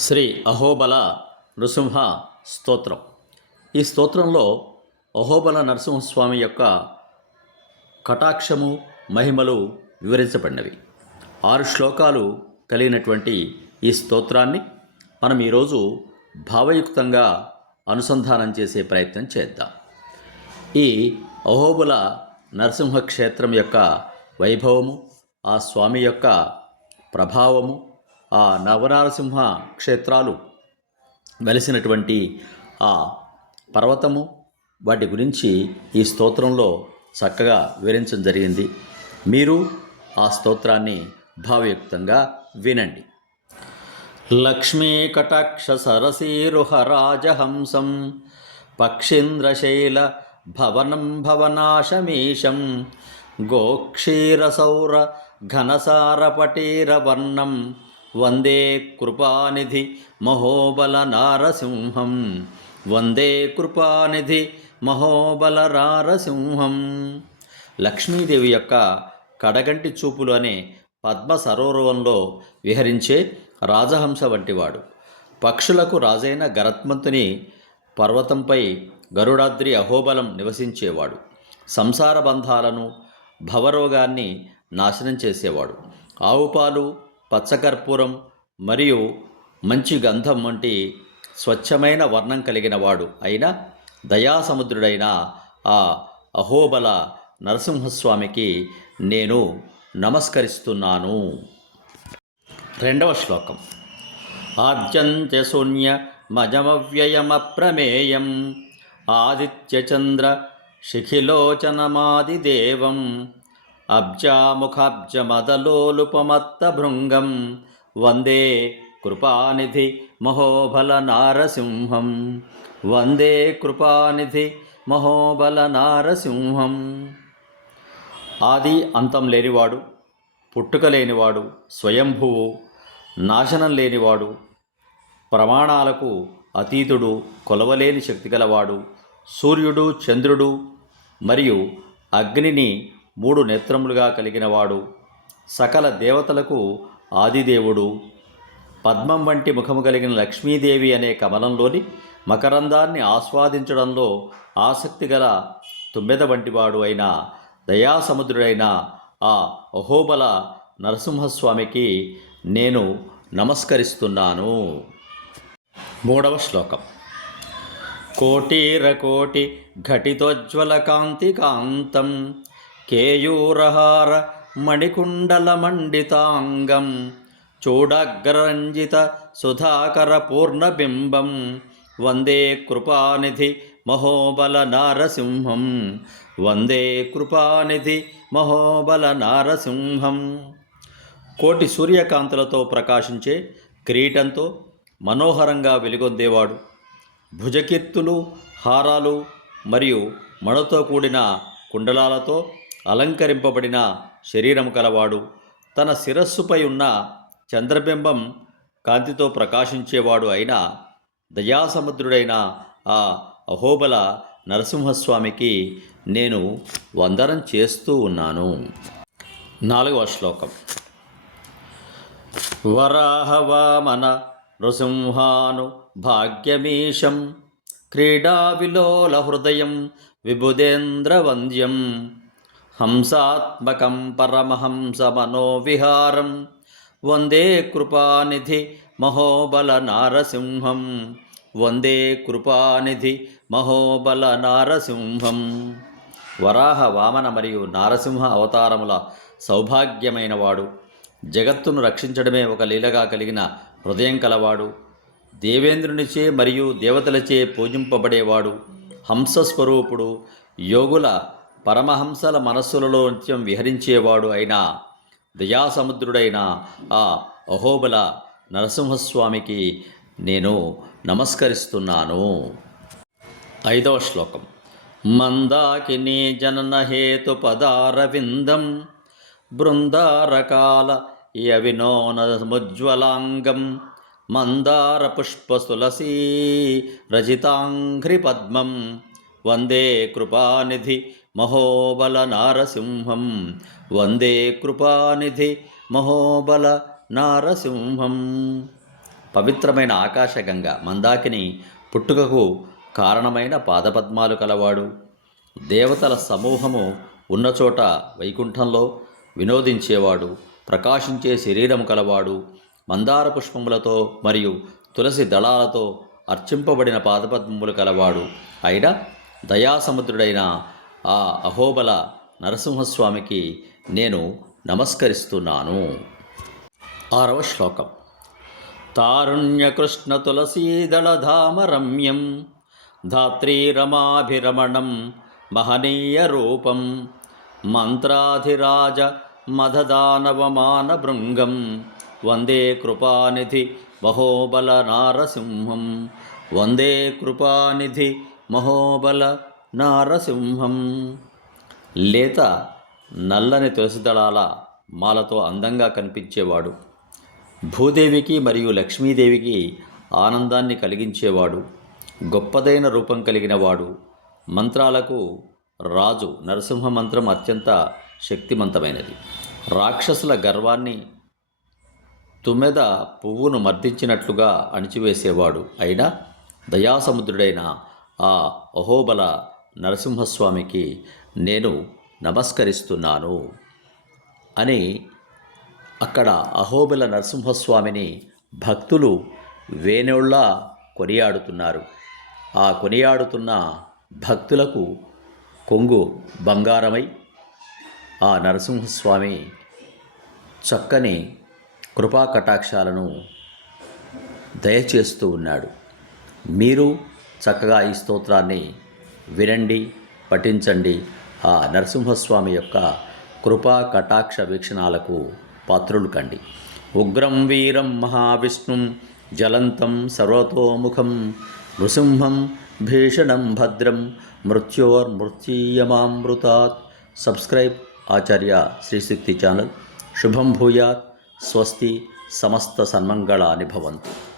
శ్రీ అహోబల నృసింహ స్తోత్రం. ఈ స్తోత్రంలో అహోబల నరసింహస్వామి యొక్క కటాక్షము మహిమలు వివరించబడినవి. ఆరు శ్లోకాలు కలిగినటువంటి ఈ స్తోత్రాన్ని మనం ఈరోజు భావయుక్తంగా అనుసంధానం చేసే ప్రయత్నం చేద్దాం. ఈ అహోబుల నరసింహ క్షేత్రం యొక్క వైభవము ఆ స్వామి యొక్క ప్రభావము ఆ నవనరసింహ క్షేత్రాలు వెలిసినటువంటి ఆ పర్వతము. వాటి గురించి ఈ స్తోత్రంలో చక్కగా వివరించడం జరిగింది. మీరు ఆ స్తోత్రాన్ని భావయుక్తంగా వినండి. లక్ష్మీకటాక్ష సరసీరుహరాజహంసం పక్షీంద్రశైల భవనం భవనాశమీశం గోక్షీరసౌర ఘనసారపటీరవర్ణం వందే కృపానిధి మహోబల నారసింహం. వందే కృపానిధి మహోబల నారసింహం. లక్ష్మీదేవి యొక్క కడగంటి చూపులు అనే పద్మ సరోవరంలో విహరించే రాజహంస వంటివాడు. పక్షులకు రాజైన గరత్మంతుని పర్వతంపై గరుడాద్రి అహోబలం నివసించేవాడు. సంసార బంధాలను భవరోగాన్ని నాశనం చేసేవాడు. ఆవుపాలు పచ్చకర్పూరం మరియు మంచి గంధం వంటి స్వచ్ఛమైన వర్ణం కలిగిన వాడు అయిన దయాసముద్రుడైన ఆ అహోబల నరసింహస్వామికి నేను నమస్కరిస్తున్నాను. రెండవ శ్లోకం. ఆర్జంత్య శూన్య మజమవ్యయమప్రమేయం ఆదిత్యచంద్ర శిఖిలోచనమాదిదేవం అబ్జాముఖాబ్జమదలోలుపమత్తభృంగం. వందే కృపానిధి మహోబల నారసింహం వందే కృపానిధి మహోబల నారసింహం ఆది అంతం లేనివాడు పుట్టుక లేనివాడు స్వయంభువు నాశనం లేనివాడు ప్రమాణాలకు అతీతుడు కొలవలేని శక్తి గలవాడు సూర్యుడు చంద్రుడు మరియు అగ్నిని మూడు నేత్రములుగా కలిగినవాడు సకల దేవతలకు ఆదిదేవుడు. పద్మం వంటి ముఖము కలిగిన లక్ష్మీదేవి అనే కమలంలోని మకరందాన్ని ఆస్వాదించడంలో ఆసక్తి గల తుమ్మెద వంటివాడు అయిన దయాసముద్రుడైన ఆ అహోబల నరసింహస్వామికి నేను నమస్కరిస్తున్నాను. మూడవ శ్లోకం. కోటీరకోటి ఘటితోజ్వల కాంతి కాంతం కేయూరహార మణికుండల మండితాంగం చూడగ్రరంజిత సుధాకర పూర్ణబింబం వందే కృపానిధి మహోబల నారసింహం వందే కృపానిధి మహోబల నారసింహం. కోటి సూర్యకాంతులతో ప్రకాశించే కిరీటంతో మనోహరంగా వెలుగొందేవాడు. భుజకెత్తులు హారాలు మరియు మణతో కూడిన కుండలాలతో అలంకరింపబడిన శరీరం కలవాడు. తన శిరస్సుపై ఉన్న చంద్రబింబం కాంతితో ప్రకాశించేవాడు అయిన దయాసముద్రుడైన ఆ అహోబల నరసింహస్వామికి నేను వందనం చేస్తూ ఉన్నాను. నాలుగవ శ్లోకం. వరాహవామన నృసింహాను భాగ్యమీశం క్రీడావిలోల హృదయం విబుధేంద్రవంద్యం హంసాత్మకం పరమహంస మనోవిహారం వందే కృపానిధి మహోబల నారసింహం వందే కృపానిధి మహోబల నారసింహం వరాహ వామన మరియు నారసింహ అవతారముల సౌభాగ్యమైనవాడు జగత్తును రక్షించడమే ఒక లీలగా కలిగిన హృదయం కలవాడు. దేవేంద్రునిచే మరియు దేవతలచే పూజింపబడేవాడు. హంసస్వరూపుడు. యోగుల పరమహంసల మనస్సులలో నిత్యం విహరించేవాడు అయిన దయాసముద్రుడైన ఆ అహోబల నరసింహస్వామికి నేను నమస్కరిస్తున్నాను. ఐదవ శ్లోకం. మందాకిని జనన హేతు పదారవిందం బృందారకాల యవినోనముజ్వలాంగం మందార పుష్పసులసీ రజితాంఘ్రి పద్మం వందే కృపానిధి మహోబల నారసింహం వందే కృపానిధి మహోబల నారసింహం పవిత్రమైన ఆకాశగంగ మందాకిని పుట్టుకకు కారణమైన పాదపద్మాలు కలవాడు. దేవతల సమూహము ఉన్న చోట వైకుంఠంలో వినోదించేవాడు. ప్రకాశించే శరీరం కలవాడు. మందార పుష్పములతో మరియు తులసి దళాలతో అర్చింపబడిన పాదపద్మములు కలవాడు. అయిన దయాసముద్రుడైన ఆ అహోబల నరసింహస్వామికి నేను నమస్కరిస్తున్నాను. ఆరవ శ్లోకం. తారుణ్యకృష్ణ తులసీదళధామ రమ్యం ధాత్రీరమాభిరమణం మహనీయ రూపం మంత్రాధిరాజ మధదానవమాన భృంగం వందే కృపానిధి మహోబల నారసింహం వందే కృపానిధి మహోబల నారసింహం. లేత నల్లని తులసిదళాల మాలతో అందంగా కనిపించేవాడు. భూదేవికి మరియు లక్ష్మీదేవికి ఆనందాన్ని కలిగించేవాడు. గొప్పదైన రూపం కలిగిన వాడు. మంత్రాలకు రాజు నరసింహ మంత్రం అత్యంత శక్తివంతమైనది రాక్షసుల గర్వాన్ని తుమ్మెద పువ్వును మర్దించినట్లుగా అణిచివేసేవాడు. అయినా దయాసముద్రుడైన ఆ అహోబల నరసింహస్వామికి నేను నమస్కరిస్తున్నాను అని అక్కడ అహోబిల నరసింహస్వామిని భక్తులు వేణోళ్ళ కొనియాడుతున్నారు. ఆ కొనియాడుతున్న భక్తులకు కొంగు బంగారమై ఆ నరసింహస్వామి చక్కని కృపా కటాక్షాలను దయచేస్తూ ఉన్నాడు. మీరు చక్కగా ఈ స్తోత్రాన్ని వినండి పఠించండి. ఆ నరసింహస్వామి యొక్క కృపా కటాక్ష వీక్షణాలకు పాత్రులు కండి. ఉగ్రం వీరం మహావిష్ణుం జలంతం సర్వతోముఖం నృసింహం భీషణం భద్రం మృత్యోర్మృత్యీయమామృతాత్ సబ్స్క్రైబ్ ఆచార్య శ్రీశక్తి ఛానల్. శుభం భూయాత్. స్వస్తి. సమస్త సన్మంగళాని భవంతు.